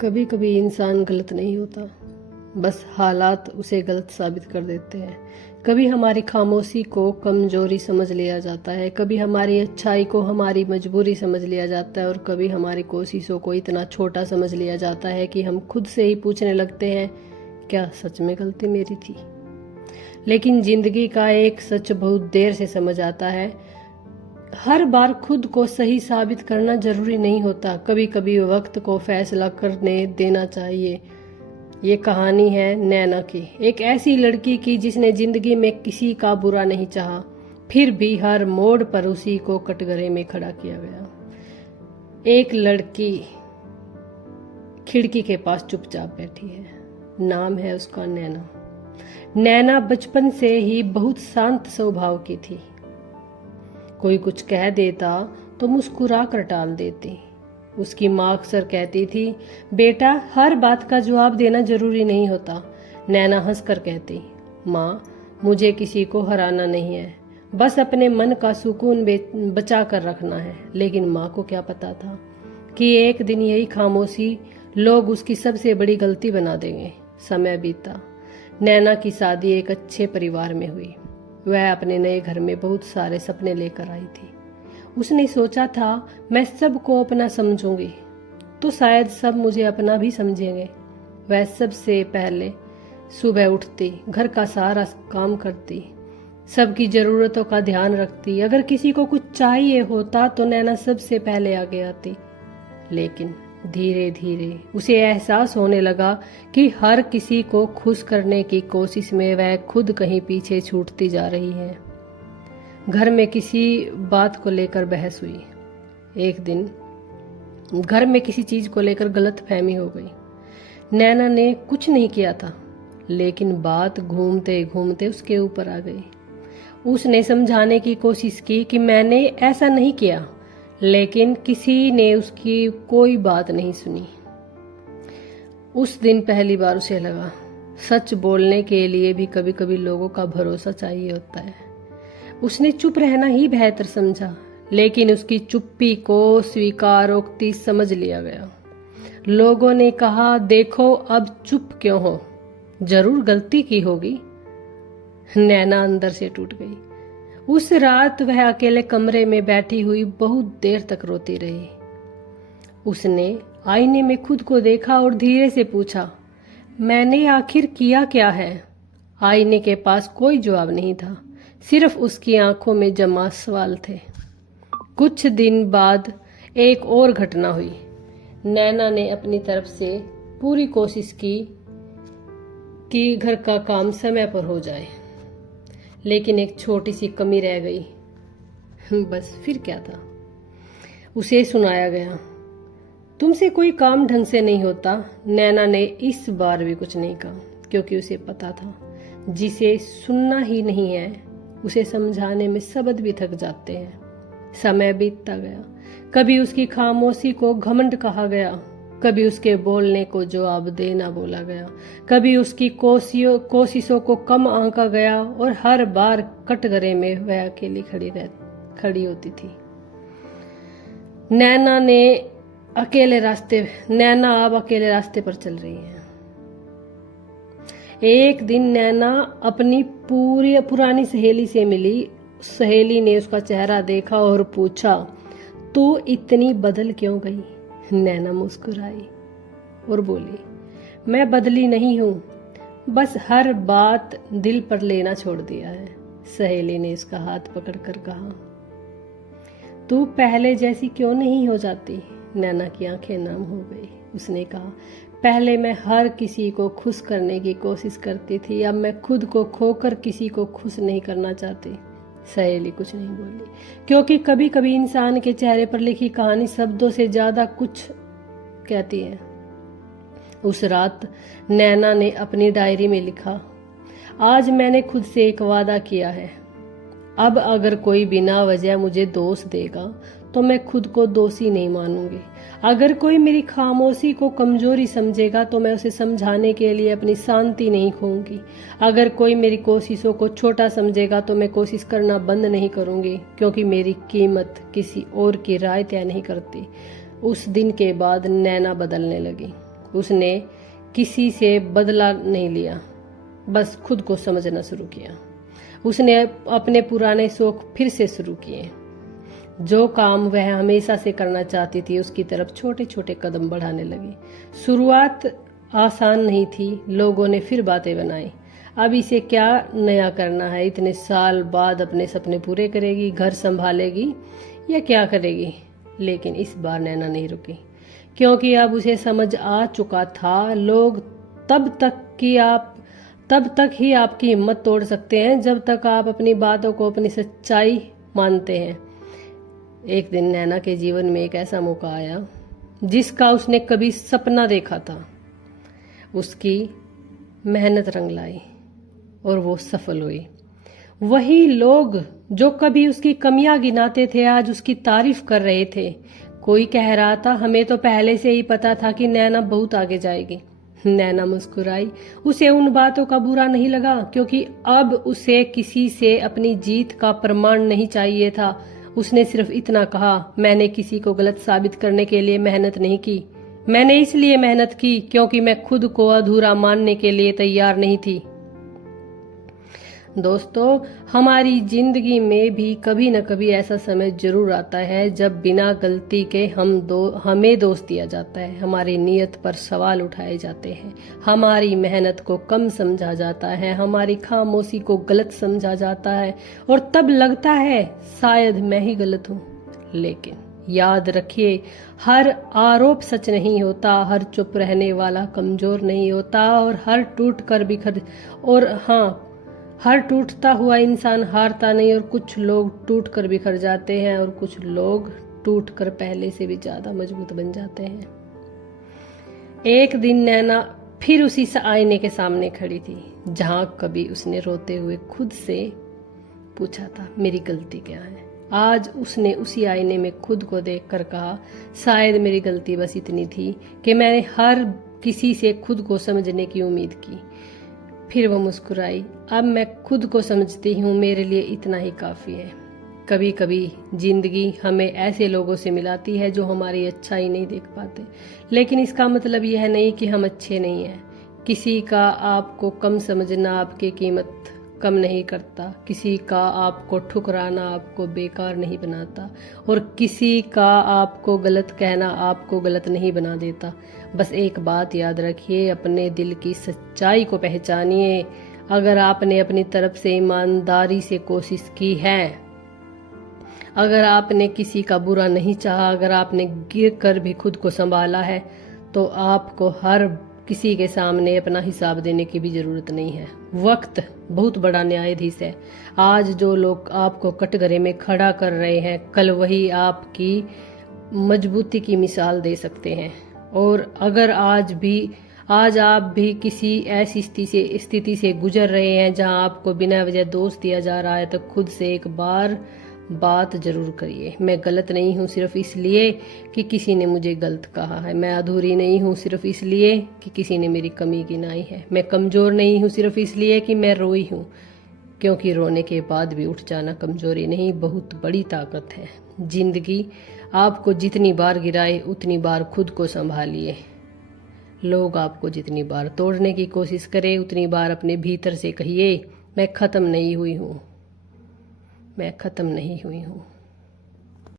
कभी कभी इंसान गलत नहीं होता, बस हालात उसे गलत साबित कर देते हैं। कभी हमारी खामोशी को कमजोरी समझ लिया जाता है, कभी हमारी अच्छाई को हमारी मजबूरी समझ लिया जाता है और कभी हमारी कोशिशों को इतना छोटा समझ लिया जाता है कि हम खुद से ही पूछने लगते हैं, क्या सच में गलती मेरी थी? लेकिन जिंदगी का एक सच बहुत देर से समझ आता है। हर बार खुद को सही साबित करना जरूरी नहीं होता, कभी कभी वक्त को फैसला करने देना चाहिए। ये कहानी है नैना की, एक ऐसी लड़की की जिसने जिंदगी में किसी का बुरा नहीं चाहा, फिर भी हर मोड़ पर उसी को कटघरे में खड़ा किया गया। एक लड़की खिड़की के पास चुपचाप बैठी है, नाम है उसका नैना। नैना बचपन से ही बहुत शांत स्वभाव की थी। कोई कुछ कह देता तो मुस्कुरा कर टाल देती। उसकी माँ अक्सर कहती थी, बेटा हर बात का जवाब देना जरूरी नहीं होता। नैना हंसकर कहती, माँ मुझे किसी को हराना नहीं है, बस अपने मन का सुकून बचा कर रखना है। लेकिन माँ को क्या पता था कि एक दिन यही खामोशी लोग उसकी सबसे बड़ी गलती बना देंगे। समय बीता, नैना की शादी एक अच्छे परिवार में हुई। वह अपने नए घर में बहुत सारे सपने लेकर आई थी। उसने सोचा था, मैं सबको अपना समझूंगी तो शायद सब मुझे अपना भी समझेंगे। वह सबसे पहले सुबह उठती, घर का सारा काम करती, सबकी जरूरतों का ध्यान रखती। अगर किसी को कुछ चाहिए होता तो नैना सबसे पहले आगे आती। लेकिन धीरे धीरे उसे एहसास होने लगा कि हर किसी को खुश करने की कोशिश में वह खुद कहीं पीछे छूटती जा रही है। घर में किसी बात को लेकर बहस हुई। एक दिन घर में किसी चीज को लेकर गलतफहमी हो गई। नैना ने कुछ नहीं किया था, लेकिन बात घूमते घूमते उसके ऊपर आ गई। उसने समझाने की कोशिश की कि मैंने ऐसा नहीं किया, लेकिन किसी ने उसकी कोई बात नहीं सुनी। उस दिन पहली बार उसे लगा, सच बोलने के लिए भी कभी कभी लोगों का भरोसा चाहिए होता है। उसने चुप रहना ही बेहतर समझा, लेकिन उसकी चुप्पी को स्वीकारोक्ति समझ लिया गया। लोगों ने कहा, देखो अब चुप क्यों हो, जरूर गलती की होगी। नैना अंदर से टूट गई। उस रात वह अकेले कमरे में बैठी हुई बहुत देर तक रोती रही। उसने आईने में खुद को देखा और धीरे से पूछा, मैंने आखिर किया क्या है? आईने के पास कोई जवाब नहीं था, सिर्फ उसकी आंखों में जमा सवाल थे। कुछ दिन बाद एक और घटना हुई। नैना ने अपनी तरफ से पूरी कोशिश की कि घर का काम समय पर हो जाए, लेकिन एक छोटी सी कमी रह गई। बस फिर क्या था? उसे सुनाया गया, तुमसे कोई काम ढंग से नहीं होता। नैना ने इस बार भी कुछ नहीं कहा, क्योंकि उसे पता था जिसे सुनना ही नहीं है उसे समझाने में शब्द भी थक जाते हैं। समय बीतता गया। कभी उसकी खामोशी को घमंड कहा गया, कभी उसके बोलने को जवाब देना बोला गया, कभी उसकी कोशिशों को कम आंका गया, और हर बार कटघरे में वह अकेली खड़ी होती थी। नैना अब अकेले रास्ते पर चल रही है। एक दिन नैना अपनी पूरी पुरानी सहेली से मिली। सहेली ने उसका चेहरा देखा और पूछा, तू इतनी बदल क्यों गई? नैना मुस्कुराई और बोली, मैं बदली नहीं हूं, बस हर बात दिल पर लेना छोड़ दिया है। सहेली ने इसका हाथ पकड़कर कहा, तू पहले जैसी क्यों नहीं हो जाती? नैना की आंखें नम हो गई। उसने कहा, पहले मैं हर किसी को खुश करने की कोशिश करती थी, अब मैं खुद को खोकर किसी को खुश नहीं करना चाहती। सहेली कुछ नहीं बोली, क्योंकि कभी कभी इंसान के चेहरे पर लिखी कहानी शब्दों से ज्यादा कुछ कहती है। उस रात नैना ने अपनी डायरी में लिखा, आज मैंने खुद से एक वादा किया है, अब अगर कोई बिना वजह मुझे दोष देगा तो मैं खुद को दोषी नहीं मानूंगी। अगर कोई मेरी खामोशी को कमजोरी समझेगा तो मैं उसे समझाने के लिए अपनी शांति नहीं खोऊंगी। अगर कोई मेरी कोशिशों को छोटा समझेगा तो मैं कोशिश करना बंद नहीं करूंगी, क्योंकि मेरी कीमत किसी और की राय तय नहीं करती। उस दिन के बाद नैना बदलने लगी। उसने किसी से बदला नहीं लिया, बस खुद को समझना शुरू किया। उसने अपने पुराने शौक फिर से शुरू किए। जो काम वह हमेशा से करना चाहती थी उसकी तरफ छोटे छोटे कदम बढ़ाने लगी। शुरुआत आसान नहीं थी। लोगों ने फिर बातें बनाई, अब इसे क्या नया करना है, इतने साल बाद अपने सपने पूरे करेगी, घर संभालेगी या क्या करेगी। लेकिन इस बार नैना नहीं रुकी, क्योंकि अब उसे समझ आ चुका था लोग तब तक ही आपकी हिम्मत तोड़ सकते हैं जब तक आप अपनी बातों को अपनी सच्चाई मानते हैं। एक दिन नैना के जीवन में एक ऐसा मौका आया जिसका उसने कभी सपना देखा था। उसकी मेहनत रंग लाई और वो सफल हुई। वही लोग जो कभी उसकी कमियां गिनाते थे आज उसकी तारीफ कर रहे थे। कोई कह रहा था, हमें तो पहले से ही पता था कि नैना बहुत आगे जाएगी। नैना मुस्कुराई। उसे उन बातों का बुरा नहीं लगा, क्योंकि अब उसे किसी से अपनी जीत का प्रमाण नहीं चाहिए था। उसने सिर्फ इतना कहा, मैंने किसी को गलत साबित करने के लिए मेहनत नहीं की, मैंने इसलिए मेहनत की क्योंकि मैं खुद को अधूरा मानने के लिए तैयार नहीं थी। दोस्तों, हमारी जिंदगी में भी कभी न कभी ऐसा समय जरूर आता है जब बिना गलती के हमें दोष दिया जाता है, हमारी नीयत पर सवाल उठाए जाते हैं, हमारी मेहनत को कम समझा जाता है, हमारी खामोशी को गलत समझा जाता है और तब लगता है शायद मैं ही गलत हूँ। लेकिन याद रखिए, हर आरोप सच नहीं होता, हर चुप रहने वाला कमजोर नहीं होता और हर टूटता हुआ इंसान हारता नहीं। और कुछ लोग टूट कर बिखर जाते हैं और कुछ लोग टूट कर पहले से भी ज्यादा मजबूत बन जाते हैं। एक दिन नैना फिर उसी आईने के सामने खड़ी थी जहां कभी उसने रोते हुए खुद से पूछा था, मेरी गलती क्या है। आज उसने उसी आईने में खुद को देखकर कहा, शायद मेरी गलती बस इतनी थी कि मैंने हर किसी से खुद को समझने की उम्मीद की। फिर वो मुस्कुराई, अब मैं खुद को समझती हूँ, मेरे लिए इतना ही काफी है। कभी कभी जिंदगी हमें ऐसे लोगों से मिलाती है जो हमारी अच्छाई नहीं देख पाते, लेकिन इसका मतलब यह नहीं कि हम अच्छे नहीं हैं। किसी का आपको कम समझना आपकी कीमत कम नहीं करता, किसी का आपको ठुकराना आपको बेकार नहीं बनाता और किसी का आपको गलत कहना आपको गलत नहीं बना देता। बस एक बात याद रखिए, अपने दिल की सच्चाई को पहचानिए। अगर आपने अपनी तरफ से ईमानदारी से कोशिश की है, अगर आपने किसी का बुरा नहीं चाहा, अगर आपने गिर कर भी खुद को संभाला है, तो आपको हर किसी के सामने अपना हिसाब देने की भी जरूरत नहीं है। वक्त बहुत बड़ा न्यायाधीश है। आज जो लोग आपको कटघरे में खड़ा कर रहे हैं, कल वही आपकी मजबूती की मिसाल दे सकते हैं। और अगर आज आप भी किसी ऐसी स्थिति से गुजर रहे हैं जहां आपको बिना वजह दोष दिया जा रहा है, तो खुद से एक बार बात जरूर करिए। मैं गलत नहीं हूँ सिर्फ इसलिए कि किसी ने मुझे गलत कहा है, मैं अधूरी नहीं हूँ सिर्फ इसलिए कि किसी ने मेरी कमी गिनाई है, मैं कमजोर नहीं हूँ सिर्फ इसलिए कि मैं रोई हूँ, क्योंकि रोने के बाद भी उठ जाना कमजोरी नहीं, बहुत बड़ी ताकत है। जिंदगी आपको जितनी बार गिराए उतनी बार खुद को संभालिए। लोग आपको जितनी बार तोड़ने की कोशिश करें उतनी बार अपने भीतर से कहिए, मैं खत्म नहीं हुई हूँ, मैं खत्म नहीं हुई हूँ।